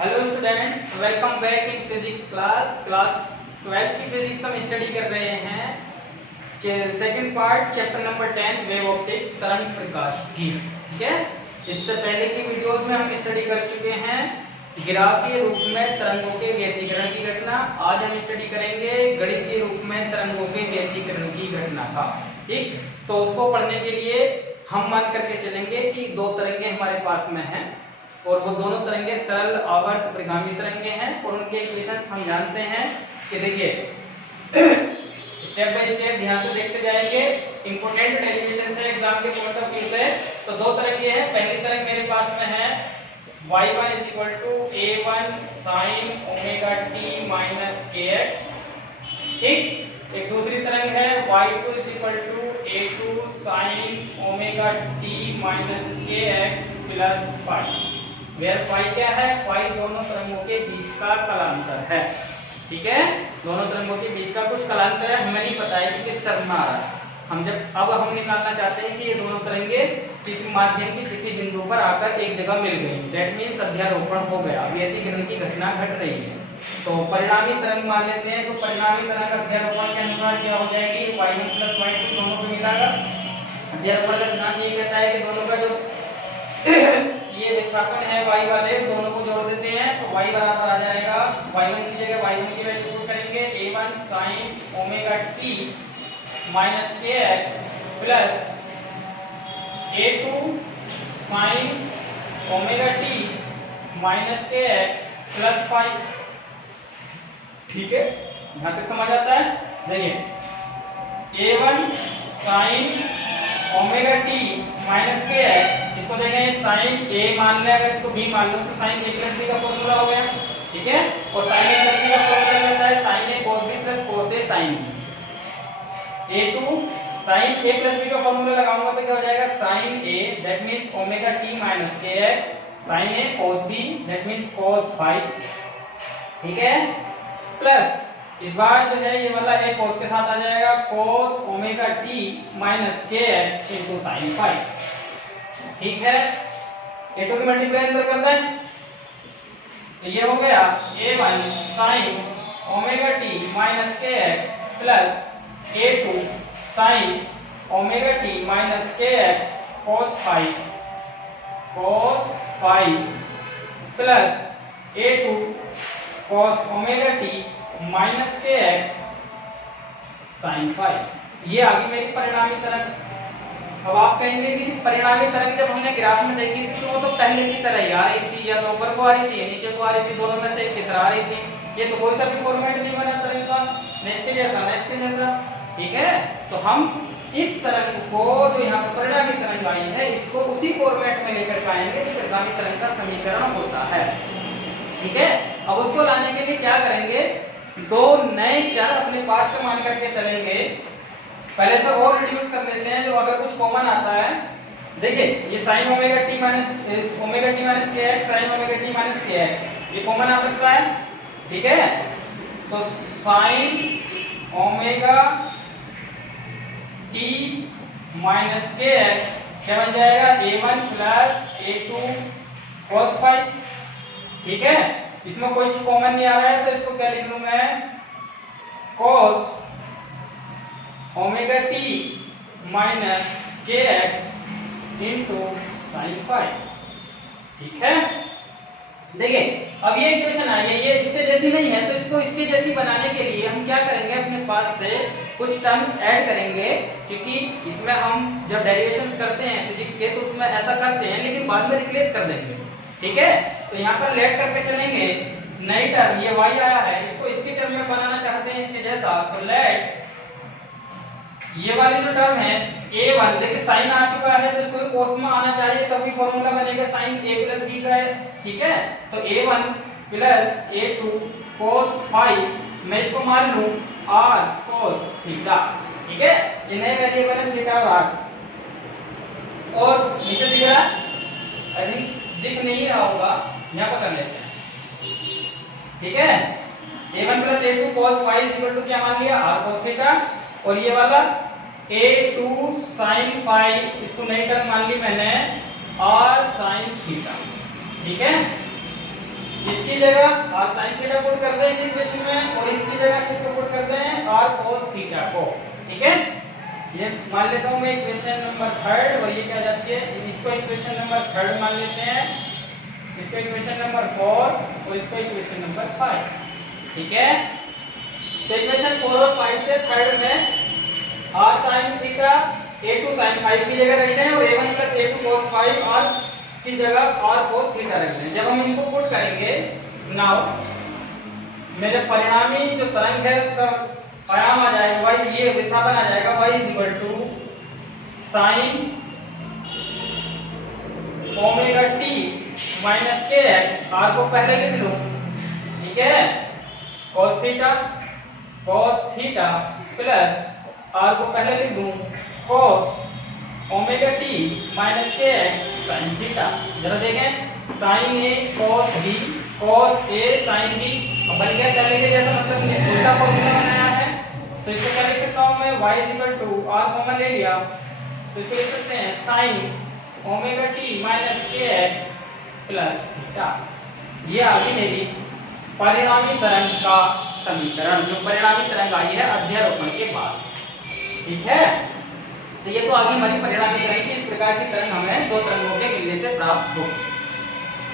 Hello students, welcome back in physics class 12th की physics हम study कर रहे हैं कि second part chapter number 10 wave optics तरंग प्रकाश की। ठीक है, इससे पहले की वीडियोस में हम स्टडी कर चुके हैं ग्राफीय रूप में तरंगों के व्यतिकरण की घटना। आज हम स्टडी करेंगे गणितीय रूप में तरंगों के व्यतिकरण की घटना का। ठीक, तो उसको पढ़ने के लिए हम मान करके चलेंगे कि दो तरंगे हमारे पास में हैं और वो दोनों तरंगे सरल आवर्त परिगामी तरंगे हैं और उनके इक्वेशंस हम जानते हैं कि देखिए स्टेप बाय स्टेप ध्यान से देखते जाएंगे। इंपॉर्टेंट डेरिवेशंस है एग्जाम के पॉइंट ऑफ व्यू से। तो दो तरंगे हैं, पहली तरंग मेरे पास में है y1 a1 sin omega t kx। ठीक, एक दूसरी तरंग है y2 a2 sin omega t kx plus phi. Where phi क्या है? फाई दोनों तरंगों के बीच का कलांतर है। ठीक है, दोनों तरंगों के बीच का कुछ कलांतर है, हमें नहीं पता है कि किस टर्म में आ रहा है। हम निकालना चाहते हैं कि ये दोनों तरंगे किसी माध्यम की किसी बिंदु पर आकर एक जगह मिल गई। दैट मींस अध्यारोपण हो गया, व्यतिकरण की घटना घट रही है। तो परिणामी तरंग मान लेते हैं। तो परिणामी तरंग अध्यारोपण के अनुसार क्या हो जाएगी? y1 + y2 दोनों को मिलाकर अध्यारोपण का सिद्धांत ये कहता है कि दोनों का जो ये विस्थापन है y वाले, दोनों को जोड़ देते हैं तो y बराबर आ जाएगा, y1 की जगह y1 की वैल्यू पुट करेंगे a1 sin omega t kx plus a2 sin omega t kx plus phi. ठीक है, यहां तक समझ आता है? देखिए a1 sin omega t kx, इसको देंगे sin a मान लें, अगर इसको b मान लो तो sin a + b का फॉर्मूला हो गया। ठीक है, और sin a + b का फॉर्मूला रहता है sin a cos b + cos a sin b। a2 sin a + b का फॉर्मूला लगाऊंगा तो क्या हो जाएगा? sin a that means omega t kx sin a cos b that means cos phi। ठीक है, प्लस इस बार जो है ये वाला a cos के साथ आ जाएगा cos omega t kx sin phi। ठीक है, a2 की मल्टीप्लाई अंदर करते हैं तो ये हो गया a1 sin omega t kx plus a2 sin omega t kx cos phi plus a2 cos omega t kx sin phi। ये आ गई मेरी परिणामी तरंग। अब आप कहेंगे कि परिणामी तरंग जब हमने ग्राफ में देखी थी तो वो तो पहले की तरह ही आ रही थी, या तो ऊपर को आ रही थी या नीचे को आ रही थी, दोनों में से एक की तरह आ रही थी। ये तो कोई सा भी फॉर्मेट नहीं बना तरंग का, न इसके जैसा न इसके जैसा। ठीक है, तो हम इस तरंग को जो यहाँ पर परिणामी तरंग आई है इसको उसी फॉर्मेट में लेकर आएंगे जो परिणामी तरंग का समीकरण होता है। ठीक है, अब उसको लाने के लिए क्या करेंगे? दो नए चर अपने पास से मान करके चलेंगे। पहले से और रिड्यूस कर लेते हैं, जो अगर कुछ कॉमन आता है। देखिए ये sin omega t kx sin omega t kx ये कॉमन आ सकता है। ठीक है, तो sin ओमेगा t kx क्या बन जाएगा? a1 + a2 cos phi। ठीक है, इसमें कोई कॉमन नहीं आ रहा है तो इसको क्या लिख लूं मैं? cos omega t kx sin phi। ठीक है, देखिए अब ये इक्वेशन आई है, ये इसके जैसी नहीं है तो इसको इसके जैसी बनाने के लिए हम क्या करेंगे? अपने पास से कुछ टर्म्स ऐड करेंगे, क्योंकि इसमें हम जब डेरिवेशंस करते हैं फिजिक्स के तो उसमें ऐसा करते हैं लेकिन बाद में रिप्लेस कर देंगे। ठीक है, तो यहाँ पर लेट करके चलेंगे। नई टर्म ये y आया है, इसको इसकी टर्म में बनाना चाहते हैं इसके जैसा, तो लेट ये वाली जो टर्म है a1, देखिए साइन आ चुका है तो इसको cos में आना चाहिए तभी फॉर्मूला बनेगा sin a + b का है। ठीक है, तो a1 + a2 cos phi, मैं इसको मान लूं r cos थीटा। ठीक है, ये नए वेरिएबल है थीटा और r। और नीचे दिख रहा है? आई थिंक दिख नहीं रहा होगा, यहां पर कर लेते हैं। ठीक है, a1 + a2 cos phi = क्या मान लिया? r cos theta. और ये वाला a2 sin phi, इसको नई टर्म मान ली मैंने r sin थीटा। ठीक है, इसकी जगह r sin थीटा पुट करते हैं इस इक्वेशन में, और इसकी जगह किसको पुट करते हैं, r cos थीटा को। ठीक है, ये मान लेता हूं मैं इक्वेशन नंबर 3 और ये क्या जाती है, इसको इक्वेशन नंबर 3 मान लेते हैं, इसको इक्वेशन नंबर 4 और इसको इक्वेशन नंबर 5। ठीक है, तो इक्वेशन 4 और 5 से थर्ड में r sin theta a2 sin 5 की जगह रखते हैं और a1 plus a2 cos 5 r की जगह r cos थीटा रखते हैं। जब हम इनको पुट करेंगे, नाउ मेरे परिणामी जो तरंग है उसका आयाम आ जाएगा y, ये विस्थापन आ जाएगा y sin omega t minus kx, r को पहले लिख लो। ठीक है, cos थीटा प्लस r को पहले लिख दूं cos omega t minus kx sin theta. जरा देखें, sin a cos b cos a sin b, अब बन गया पहले के जैसा, मतलब ये उल्टा फॉर्मूला बनाया है। तो इसको क्या लिख सकता हूं मैं, y r कॉमन ले लिया तो इसको लिख सकते हैं sin omega t minus kx plus theta. ये आ गई मेरी परिणामी तरंग का समीकरण, जो परिणामी तरंग आई है अध्यारोपण के बाद। ठीक है, तो ये तो आगे हमारी परिणामी तरंग की, इस प्रकार की तरंग हमें दो तरंगों के मिलने से प्राप्त हो।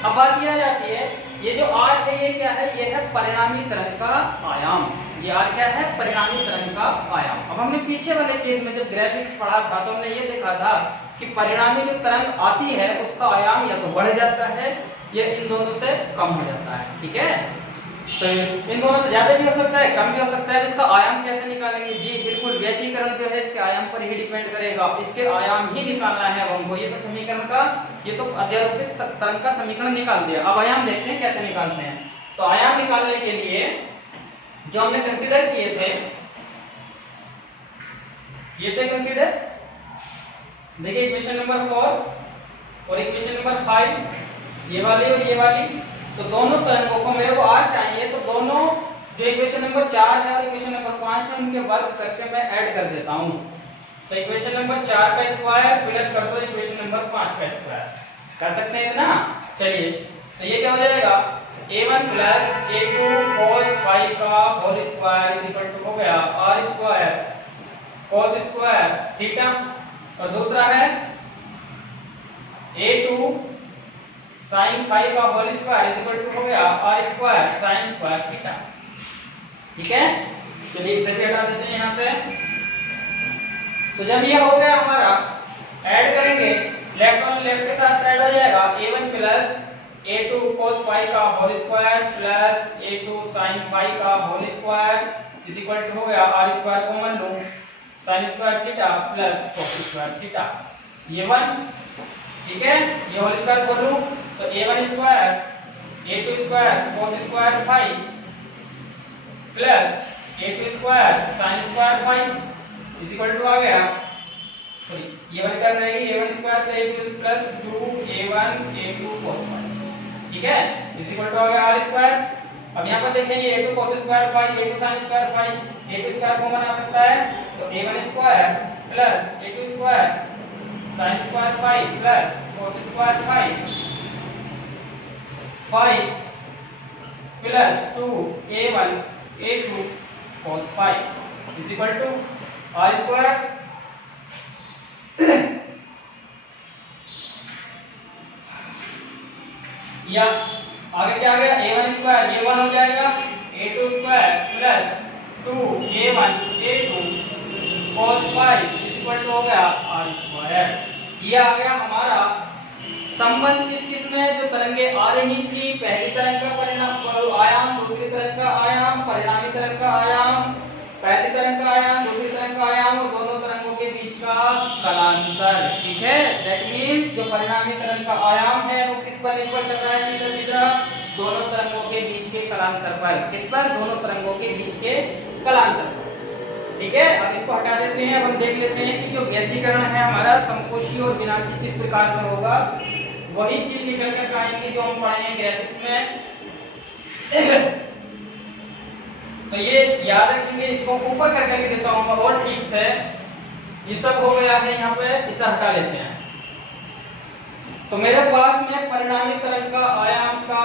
अब बात यह आ जाती है, ये जो r है ये क्या है, ये है परिणामी तरंग का आयाम। ये r क्या है, परिणामी तरंग का आयाम। अब हमने पीछे वाले केस में जब ग्राफिक्स पढ़ा था तो हमने ये देखा था कि परिणामी जो तरंग आती है उसका आयाम या तो बढ़ जाता है या इन दोनों से कम हो जाता है। ठीक है, तो इन दोनों से ज्यादा भी हो सकता है, कम भी हो सकता है। इसका आयाम कैसे निकालेंगे जी, बिल्कुल व्यतिकरण जो है इसके आयाम पर ही डिपेंड करेगा, इसके आयाम ही निकालना है हमको। ये तो समीकरण का, ये तो अध्यारोपित तरंग का समीकरण निकाल दिया। अब आयाम देखते हैं कैसे निकालते हैं। तो आयाम निकालने के लिए जो हमने कंसीडर किए थे, ये थे कंसीडर, देखिए इक्वेशन नंबर 4 और इक्वेशन नंबर 5, ये वाली और ये वाली। तो दोनों तरंगों को मेरे को r चाहिए, तो दोनों जो इक्वेशन नंबर 4 है और इक्वेशन नंबर 5 है उनके वर्ग करके मैं ऐड कर देता हूं। तो इक्वेशन नंबर 4 का स्क्वायर प्लस कर दो इक्वेशन नंबर 5 का स्क्वायर, कर सकते हैं इतना। चलिए, तो ये क्या हो जाएगा, a1 प्लस a2 cos 5 का whole square is equal to हो गया r square cos square theta, और दूसरा है a2 sin 5 का whole square is equal to हो गया r square sin square theta. ठीक है, चलिए इसे भी हटा देते हैं यहां से। तो जब ये हो गया हमारा, ऐड करेंगे, लेफ्ट और लेफ्ट के साथ ऐड हो जाएगा, a1 प्लस a2 cos 5 का whole square plus a2 sin 5 का whole square is equal to हो गया r स्क्वायर कॉमन लो sin square theta plus cos square theta, ये 1। ठीक है, ये होल स्क्वायर कर लूं तो a1 square a2 square cos square 5 plus a2 square sin square 5 is equal to आ गया, सॉरी ये वाली टर्म रहेगी a1 square a2 plus 2a1 a2 cos 5। ठीक है, इज इक्वल टू आ गया r स्क्वायर। अब यहां पर देखेंगे a2 cos square 5 a2 sin square 5, a2 square common आ सकता है तो a1 square plus a2 square sin square 5 plus cos square 5 plus 2a1 a2 cos 5 is equal to r square. या आगे क्या आ गया, a1 स्क्वायर, ये 1 हो जाएगा, a2 square plus 2a1 a2 cos 5 is equal to हो गया r स्क्वायर। ये आ गया हमारा संबंध किस किस में, जो तरंगे आ रही थी, पहली तरंग का परिणाम आयाम, दूसरी तरंग का आयाम, परिणामी तरंग का आयाम, पहली तरंग का आयाम, दूसरी तरंग का आयाम और दोनों तरंगों के बीच का कलांतर। ठीक है, दैट मींस जो परिणामी तरंग का आयाम है वो किस पर निर्भर कर रहा है, सीधा सीधा दोनों तरंगों के बीच के कलांतर पर। किस पर, दोनों तरंगों के बीच के कलांतर पर। ठीक है, अब इसको हटा देते हैं। अब हम देख लेते हैं कि जो व्यतिकरण है हमारा समकोषी और विनाशी किस प्रकार से होगा। वही चीज निकल कर आएंगी जो हम पढ़े हैं ग्राफिक्स में। तो ये याद रखेंगे, इसको ऊपर करके लिख देता हूं और ठीक से। ये सब हो गया है, यहाँ पे इसे हटा लेते हैं। तो मेरे पास में परिणामी तरंग का आयाम का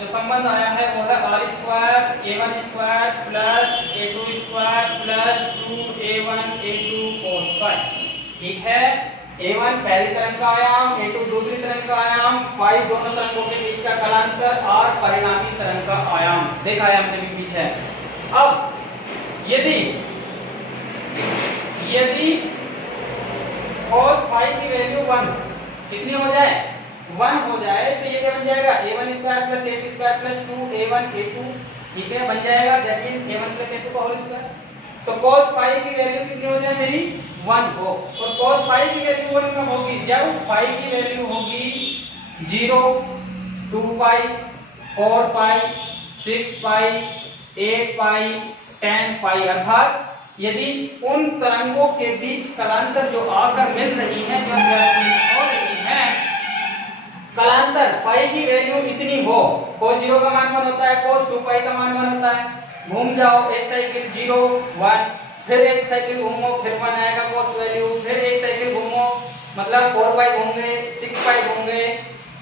जो संबंध आया है वो है R square a1 square plus a2 square plus 2a1 a2 cos phi. ठीक है, a1 पहली तरंग का आयाम, a2 दूसरी तरंग का आयाम, फाई दोनों तरंगों के बीच का कलांतर और परिणामी तरंग का आयाम। देखा आयाम के बीच है। अब यदि cos फाई की वैल्यू 1 कितनी हो जाए, 1 हो जाए, तो ये क्या बन जाएगा, a1 square plus a2 square plus 2a1 a2, ठीक है, बन जाएगा। That means a1 plus a2 का होल स्क्वायर। तो cos फाई की वैल्यू कितनी हो जाए मेरी, 1 हो। और cos फाई की वैल्यू 1 कब होगी, जब फाई की वैल्यू होगी 0, 2 पाई, 4 पाई, 6 पाई, 8 पाई, 10 पाई, अर्थात यदि उन तरंगों के बीच कलांतर जो आकर मिल रही हैं, जो हो रही हैं, कलांतर फाई की वैल्यू इतनी हो, cos 0 का मान 1 होता है, cos 2 पाई का मान 1 होता है। घूम जाओ एक साइकिल 0 1, फिर एक साइकिल घूमो फिर 1 आएगा cos वैल्यू, फिर एक साइकिल घूमो मतलब 4 पाई घूमोगे, 6 पाई घूमोगे।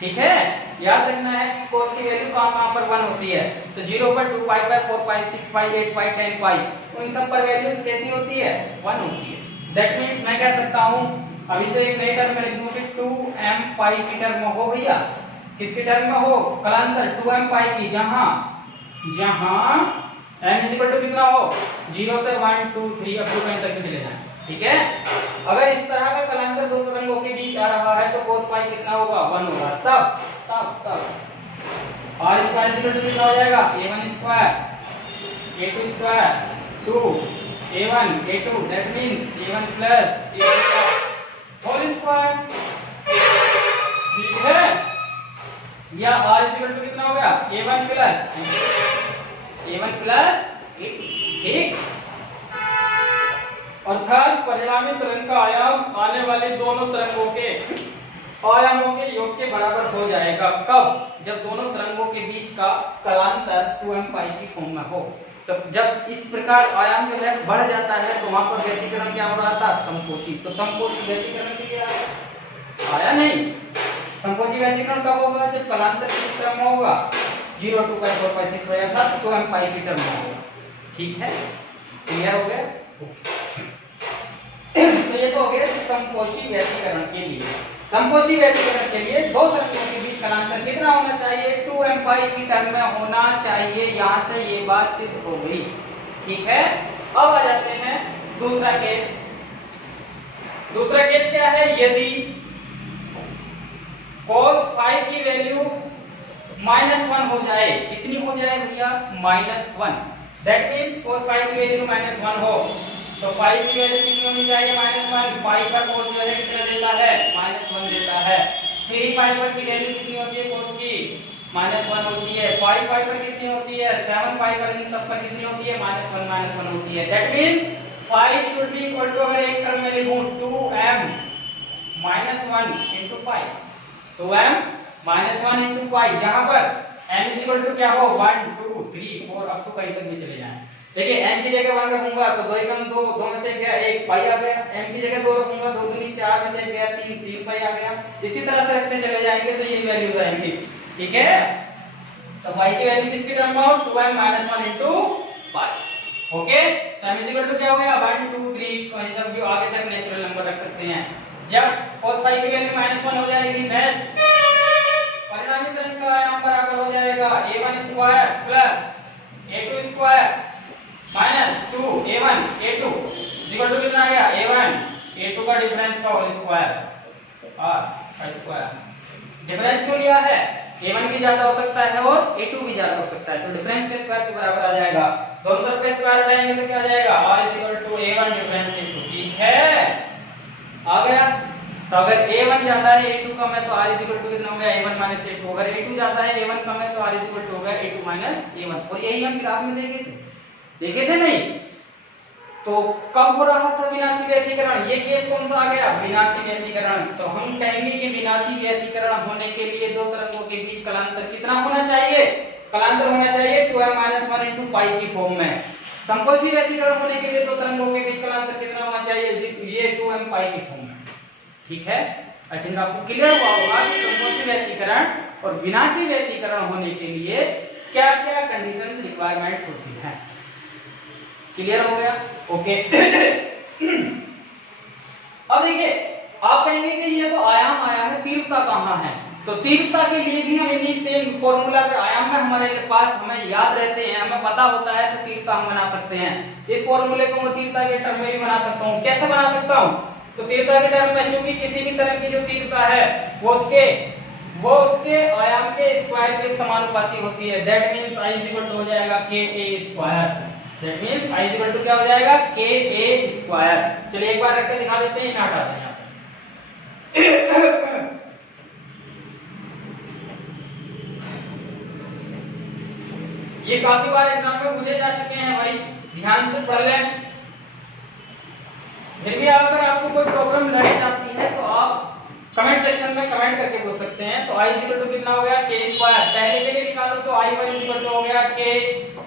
ठीक है, याद रखना है कि cos की वैल्यू कहां पर 1 होती है। तो 0 पर 2 पाई बाय 4 पाई, 6 पाई, 8 पाई, 10 पाई, उन सब पर वैल्यूज कैसी होती है, 1 होती है। दैट मींस मैं कह सकता हूं, अभी से एक नई टर्म में लिख दूं कि 2m पाई की टर्म में हो भैया, किसकी टर्म में हो, कलांतर 2m पाई की, जहां m इज इक्वल टू कितना हो, 0 से 1 2 3 अप टू 10 तक भी चले जाएं। ठीक है, अगर इस तरह का कलांतर दो तरंगों के बीच आ रहा है तो cos पाई कितना होगा, 1 होगा। तब r स्क्वायर इक्वल टू कितना हो जाएगा, a1 square a2 square 2 a1 a2, that means a1 plus a2 whole square. ठीक है, या r इक्वल टू कितना हो गया, a1 प्लस ठीक, अर्थात परिणामी तरंग का आयाम आने वाली दोनों तरंगों के आयामों के योग के बराबर हो जाएगा। कब, जब दोनों तरंगों के बीच का कलांतर 2m पाई की फॉर्म में हो। तो जब इस प्रकार आयाम जो है बढ़ जाता है तो वहां पर व्यतिकरण क्या हो रहा था, समकोषी। तो समकोषी व्यतिकरण के लिए आया नहीं, समकोषी व्यतिकरण कब होगा, जब कलांतर किस क्रम में होगा, 0 2 पाई 4 पाई 6 पाई अर्थात 2m पाई की टर्म में होगा। ठीक है, क्लियर हो गया। तो ये तो हो गया समकोषी व्यतिकरण के लिए। समकोषी व्यतिकरण के लिए दो तरंगों के बीच कलांतर कितना होना चाहिए, 2m पाई की टर्म में होना चाहिए। यहां से ये बात सिद्ध हो गई। ठीक है, अब आ जाते हैं दूसरा केस। दूसरा केस क्या है, यदि cos फाई की वैल्यू -1 हो जाए, कितनी हो जाए भैया, -1, दैट मींस cos फाई की वैल्यू -1 हो, तो फाई की वैल्यू कितनी होनी चाहिए, -1। फाई का cos जो है कितना देता है, -1 देता है। 3 पाई पर की वैल्यू कितनी होती है cos की, -1 होती है। 5 पाई पर कितनी होती है, 7 पाई पर, इन सब पर कितनी होती है, -1 होती है। That means phi should be equal to, अगर एक टर्म में लिखूं 2m -1 into पाई, 2m -1 into पाई, जहां पर m इज इक्वल टू क्या हो, 1 2 3 4 अब तो कहीं तक भी चले जाएं। देखिए m की जगह 1 रखूंगा तो 2 एकम 2, 2 में से गया 1 पाई आ गया। m की जगह 2 रखूंगा 2 दूनी 4 में से गया 3 3 पाई आ गया। इसी तरह से रखते चले जाएंगे तो ये वैल्यूज आएंगी। ठीक है, तो y की वैल्यू किसकी टर्म में हो, 2m -1 into पाई। ओके, तो m इज इक्वल टू क्या हो गया, 1 2 3, कहीं तक भी आगे तक नेचुरल नंबर रख सकते हैं। जब cos फाई की वैल्यू -1 हो जाएगी, then परिणामी तरंग का आयाम बराबर हो जाएगा a1 square plus a2 square minus 2a1 a2 equal to कितना आ गया, a1 a2 का डिफरेंस का होल स्क्वायर और स्क्वायर। डिफरेंस क्यों लिया है, a1 भी ज्यादा हो सकता है और a2 भी ज्यादा हो सकता है, तो डिफरेंस के स्क्वायर के बराबर आ जाएगा। दोनों तरफ का स्क्वायर हटाएंगे तो क्या आ जाएगा, r a1 डिफरेंस a2। ठीक है, आ गया। तो अगर a1 ज्यादा है a2 कम है तो r कितना हो गया, a1 a2। अगर a2 ज्यादा है a1 कम है तो r हो गया a2 a1। और यही हम ग्राफ में देखे थे नहीं। तो कब हो रहा था विनाशी व्यतिकरण, ये केस कौन सा आ गया, विनाशी व्यतिकरण। तो हम कहेंगे कि विनाशी व्यतिकरण होने के लिए दो तरंगों के बीच कलांतर कितना होना चाहिए, कलांतर होना चाहिए 2m -1 into पाई की फॉर्म में। समकोषी व्यतिकरण होने के लिए दो तरंगों के बीच कलांतर कितना होना चाहिए, ये 2m पाई की फॉर्म में। ठीक है, आई थिंक आपको क्लियर हुआ होगा कि समकोषी व्यतिकरण व्यतिकरण और विनाशी व्यतिकरण होने के लिए क्या क्या कंडीशंस रिक्वायरमेंट होती है। क्लियर हो गया? ओके। अब देखिए, आप कहेंगे कि ये तो आयाम आया है, तीव्रता कहाँ है? तो तीव्रता के लिए भी हम इन्हीं सेम फॉर्मूला, अगर आयाम में हमारे पास हमें याद रहते हैं, हमें पता होता है, तो तीव्रता हम बना सकते हैं। इस फॉर्मूले को मैं तीव्रता के टर्म में भी बना सकता हूँ। कैसे बना सकता हूँ? तो तीव्रता के टर्म में चूंकि किसी भी तरह की जो तीव्रता है वो उसके आयाम के स्क्वायर के समानुपाती होती है। That means I equal to हो जाएगा KA square. That means I equal to क्या हो जाएगा? KA square. चलिए एक बार रख के दिखा देते हैं, इन्हें हटा दें यहाँ से। ये काफी बार एग्जाम में पूछे जा चुके हैं भाई, ध्यान से पढ़ लें। फिर भी अगर आपको कोई प्रॉब्लम लग जाती है तो आप कमेंट सेक्शन में कमेंट करके पूछ सकते हैं। तो I इक्वल टू कितना हो गया? K square. पहले के लिए निकालो तो I1 इक्वल टू हो गया K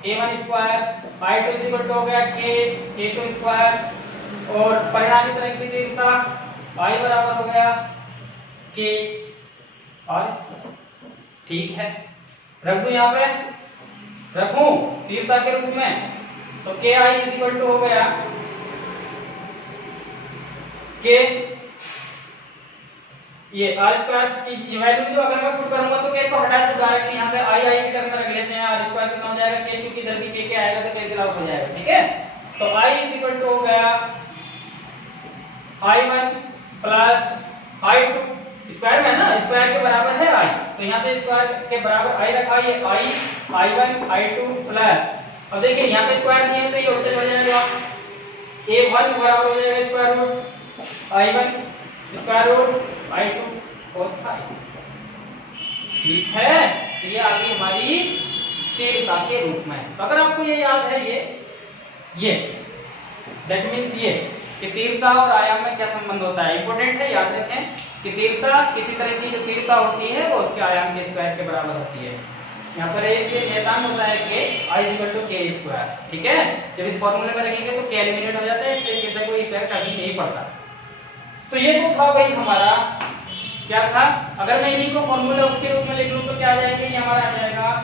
A1 square, I2 equal to हो गया K A2 स्क्वायर, और परिणामी तरंग की तीव्रता I बराबर हो गया K R स्क्वायर। ठीक है, रख दूं यहाँ पे, रखूं तीव्रता के रूप में, तो KI इक्वल टू हो गया K, ये R स्क्वायर की वैल्यू जो अगर मैं पुट करूंगा तो K को हटा के डायरेक्ट यहाँ से I की टर्म में रख लेते हैं। R स्क्वायर कितना हो जाएगा? K, चूंकि इधर भी K आएगा तो कैंसिल आउट हो जाएगा। ठीक है, तो I इक्वल टू हो गया I1 प्लस I2, स्क्वायर में ना, स्क्वायर के बराबर है I, तो यहाँ से स्क्वायर के बराबर I रखा, ये I1 I2 प्लस, अब देखिए यहाँ पे स्क्वायर नहीं है तो ये उल्टे हो जाएगा, A1 बराबर हो जाएगा square root I1 square root I2 cos phi। ठीक है, तो ये आ गई हमारी तीव्रता के रूप में। तो अगर आपको ये याद है, ये दैट मींस ये कि तीव्रता और आयाम में क्या संबंध होता है, इंपॉर्टेंट है, याद रखें कि तीव्रता किसी तरह की जो तीव्रता होती है वो उसके आयाम के स्क्वायर के बराबर होती है। यहाँ पर एक ये नियतांक होता है कि I equal to K square. ठीक है, जब इस फॉर्मूले में रखेंगे तो K एलिमिनेट हो जाता है, इसलिए कैसा कोई इफेक्ट अभी नहीं पड़ता। तो ये तो था भाई हमारा, क्या था, अगर मैं इन्हीं को फॉर्मूला उसके रूप में लिख लूं तो क्या आ जाएगा? ये हमारा आ जाएगा